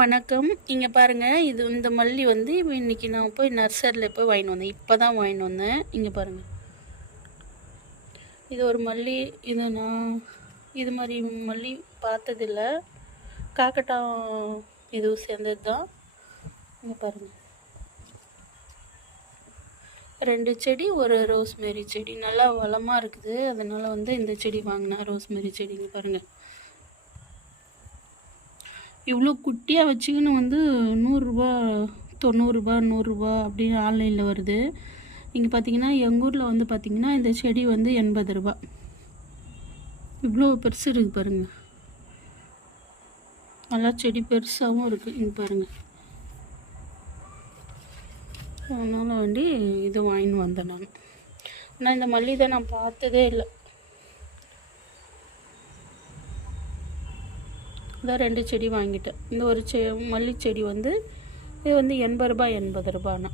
வணக்கம். இங்கே பாருங்கள், இது இந்த மல்லி வந்து இன்றைக்கி நான் போய் நர்சரியில் போய் வாங்கிட்டு வந்தேன். இப்போ தான் வாங்கிட்டு வந்தேன். இங்கே பாருங்கள், இது ஒரு மல்லி. நான் இது மாதிரி மல்லி பார்த்ததில்ல. காக்கட்டா இதுவும் சேர்ந்தது தான். இங்கே பாருங்கள், 2 செடி, ஒரு ரோஸ்மேரி செடி. நல்லா வளமாக இருக்குது. அதனால் வந்து இந்த செடி வாங்கினேன், ரோஸ்மேரி செடி. இங்கே பாருங்கள், இவ்வளோ குட்டியாக வச்சுக்கின்னு வந்து 100 ரூபா 90 ரூபா அப்படின்னு ஆன்லைனில் வருது. இங்கே பார்த்தீங்கன்னா எங்கள் ஊரில் வந்து பார்த்திங்கன்னா இந்த செடி வந்து 80 ரூபா. இவ்வளோ பெருசு இருக்குது பாருங்கள். நல்லா செடி பெருசாகவும் இருக்குது. இங்கே பாருங்கள். அதனால் வேண்டி இது வாங்கின்னு வந்தேன் நான். ஆனால் இந்த மல்லி தான் நான் பார்த்ததே இல்லை. இதான் 2 செடி வாங்கிட்டேன். இந்த ஒரு மல்லி செடி வந்து இது வந்து 80 ரூபா 80 ரூபானா.